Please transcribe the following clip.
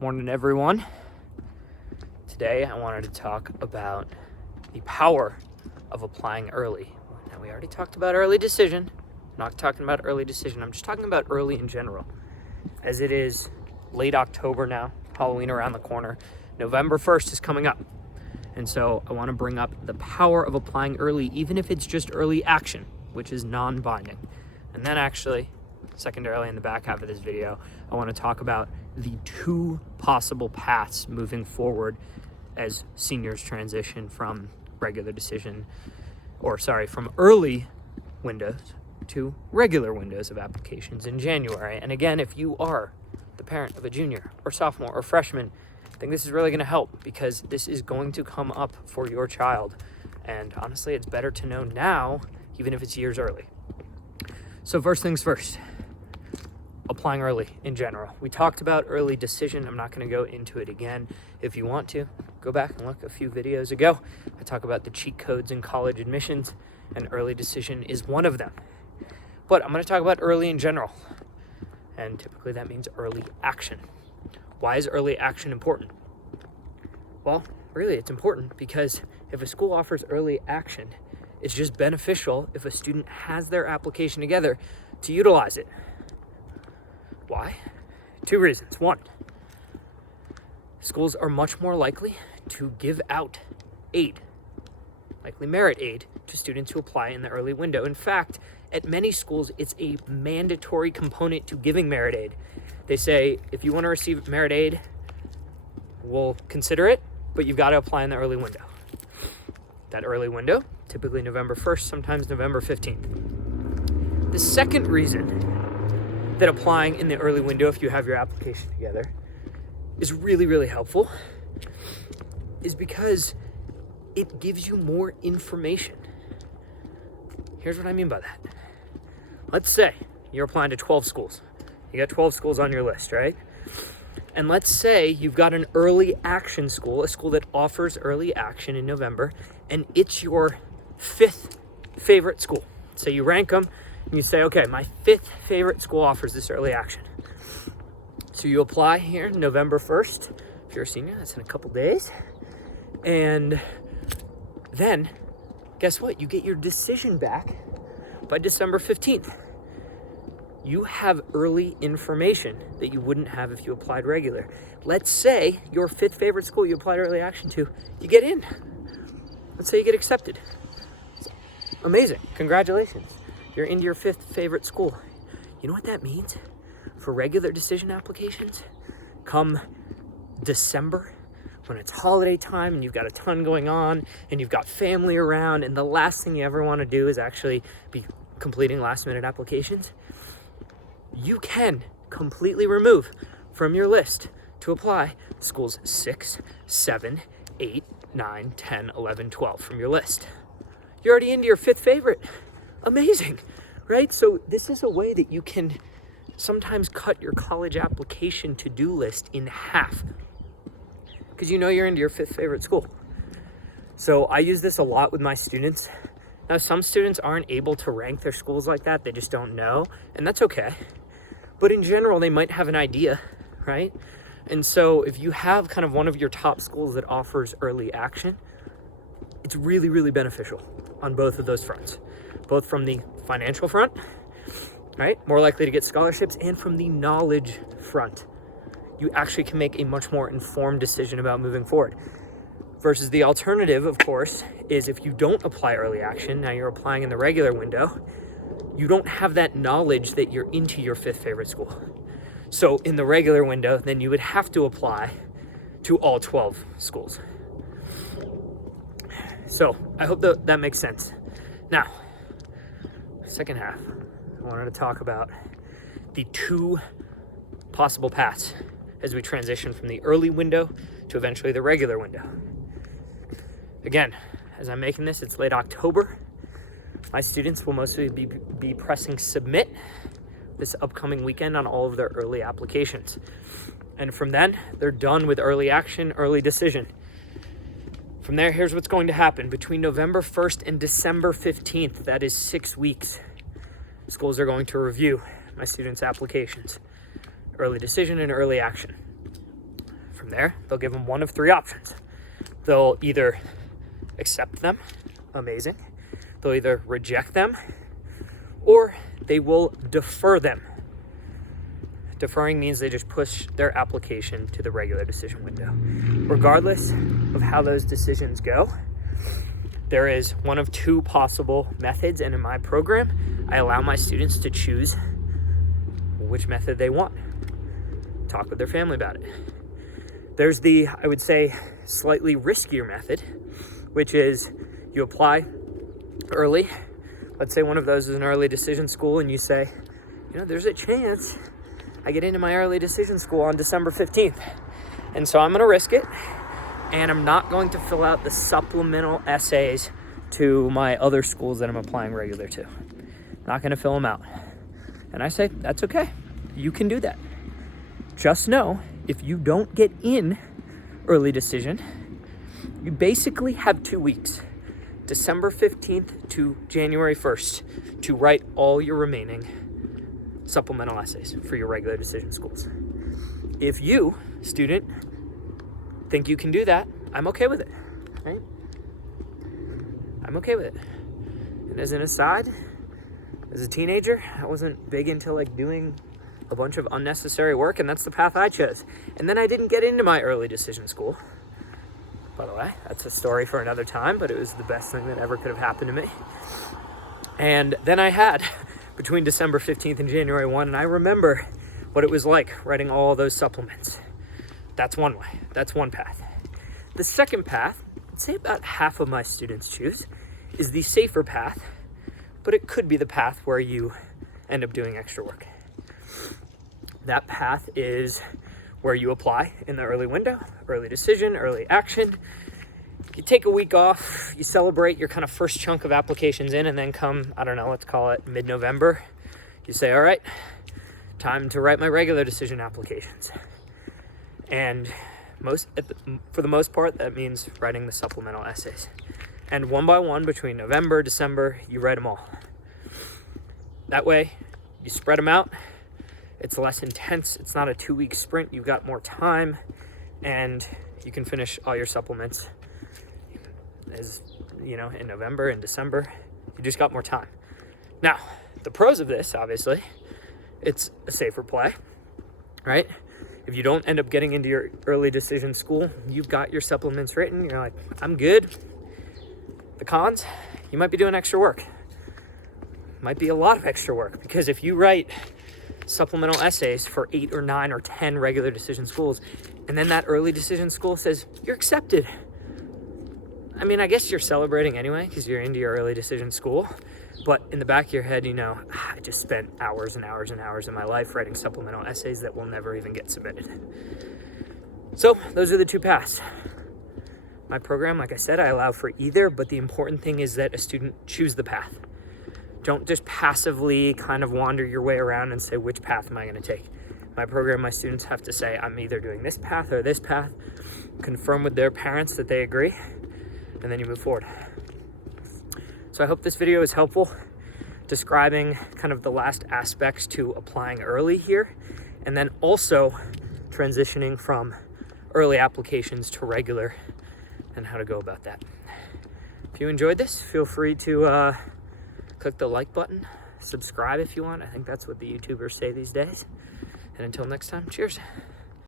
Morning, everyone. Today I wanted to talk about the power of applying early. Now, we already talked about early decision. I'm not talking about early decision. I'm just talking about early in general. As it is late October now, Halloween around the corner, November 1st is coming up. And so I want to bring up the power of applying early, even if it's just early action, which is non-binding. And then actually, secondarily in the back half of this video, I want to talk about the two possible paths moving forward as seniors transition from from early windows to regular windows of applications in January. And again, if you are the parent of a junior or sophomore or freshman, I think this is really going to help, because this is going to come up for your child. And honestly, it's better to know now, even if it's years early. So first things first, applying early in general. We talked about early decision. I'm not going to go into it again. If you want to, go back and look a few videos ago. I talk about the cheat codes in college admissions, and early decision is one of them. But I'm going to talk about early in general. And typically that means early action. Why is early action important? Well, really it's important because if a school offers early action, it's just beneficial if a student has their application together to utilize it. Why? Two reasons. One, schools are much more likely to give out aid, likely merit aid, to students who apply in the early window. In fact, at many schools, it's a mandatory component to giving merit aid. They say, if you want to receive merit aid, we'll consider it, but you've got to apply in the early window. That early window, typically November 1st, sometimes November 15th. The second reason that applying in the early window, if you have your application together, is really, really helpful is because it gives you more information. Here's what I mean by that. Let's say you're applying to 12 schools. You got 12 schools on your list, right? And let's say you've got an early action school, a school that offers early action in November, and it's your fifth favorite school. So you rank them, and you say, okay, my fifth favorite school offers this early action. So you apply here November 1st. If you're a senior, that's in a couple days. And then, guess what? You get your decision back by December 15th. You have early information that you wouldn't have if you applied regular. Let's say your fifth favorite school you applied early action to, you get in. Let's say you get accepted. Amazing. Congratulations. You're into your fifth favorite school. You know what that means for regular decision applications? Come December, when it's holiday time and you've got a ton going on and you've got family around, and the last thing you ever want to do is actually be completing last minute applications, you can completely remove from your list to apply schools 6, 7, 8, 9, 10, 11, 12 from your list. You're already into your fifth favorite. Amazing, right? So this is a way that you can sometimes cut your college application to-do list in half, because you know you're into your fifth favorite school. So I use this a lot with my students. Now, some students aren't able to rank their schools like that. They just don't know, and that's okay. But in general, they might have an idea, right? And so if you have kind of one of your top schools that offers early action, it's really, really beneficial on both of those fronts, both from the financial front, right? More likely to get scholarships, and from the knowledge front. You actually can make a much more informed decision about moving forward. Versus the alternative, of course, is if you don't apply early action, now you're applying in the regular window, you don't have that knowledge that you're into your fifth favorite school. So in the regular window, then you would have to apply to all 12 schools. So I hope that makes sense. Now, second half, I wanted to talk about the two possible paths as we transition from the early window to eventually the regular window. Again, as I'm making this, it's late October. My students will mostly be pressing submit this upcoming weekend on all of their early applications. And from then, they're done with early action, early decision. From there, here's what's going to happen. Between November 1st and December 15th, that is 6 weeks, schools are going to review my students' applications, early decision and early action. From there, they'll give them one of three options. They'll either accept them, amazing. They'll either reject them, or they will defer them. Deferring means they just push their application to the regular decision window. Regardless of how those decisions go, there is one of two possible methods, and in my program, I allow my students to choose which method they want. Talk with their family about it. There's the, I would say, slightly riskier method, which is you apply early. Let's say one of those is an early decision school, and you say, there's a chance I get into my early decision school on December 15th. And so I'm going to risk it, and I'm not going to fill out the supplemental essays to my other schools that I'm applying regular to. I'm not going to fill them out. And I say, that's okay. You can do that. Just know, if you don't get in early decision, you basically have 2 weeks, December 15th to January 1st, to write all your remaining supplemental essays for your regular decision schools. If you, student, think you can do that, I'm okay with it, right? I'm okay with it. And as an aside, as a teenager, I wasn't big into doing a bunch of unnecessary work, and that's the path I chose. And then I didn't get into my early decision school. By the way, that's a story for another time, but it was the best thing that ever could have happened to me. And then I had between December 15th and January 1, and I remember what it was like writing all those supplements. That's one way. That's one path. The second path, I'd say about half of my students choose, is the safer path, but it could be the path where you end up doing extra work. That path is where you apply in the early window, early decision, early action. You take a week off, you celebrate your kind of first chunk of applications in, and then come, let's call it mid-November, you say, all right, time to write my regular decision applications. And for the most part, that means writing the supplemental essays. And one by one, between November, December, you write them all. That way, you spread them out. It's less intense. It's not a 2-week sprint. You've got more time, and you can finish all your supplements in November and December. You just got more time. Now, the pros of this, obviously, it's a safer play, right? If you don't end up getting into your early decision school, you've got your supplements written. You're like, I'm good. The cons, you might be doing extra work. Might be a lot of extra work, because if you write supplemental essays for 8 or 9 or 10 regular decision schools, and then that early decision school says, you're accepted. I guess you're celebrating anyway, because you're into your early decision school. But in the back of your head, I just spent hours and hours and hours of my life writing supplemental essays that will never even get submitted. So those are the two paths. My program, like I said, I allow for either, but the important thing is that a student choose the path. Don't just passively kind of wander your way around and say, which path am I going to take? My program, my students have to say, I'm either doing this path or this path, confirm with their parents that they agree, and then you move forward. So I hope this video is helpful, describing kind of the last aspects to applying early here, and then also transitioning from early applications to regular, and how to go about that. If you enjoyed this, feel free to click the like button, subscribe if you want. I think that's what the YouTubers say these days. And until next time, cheers.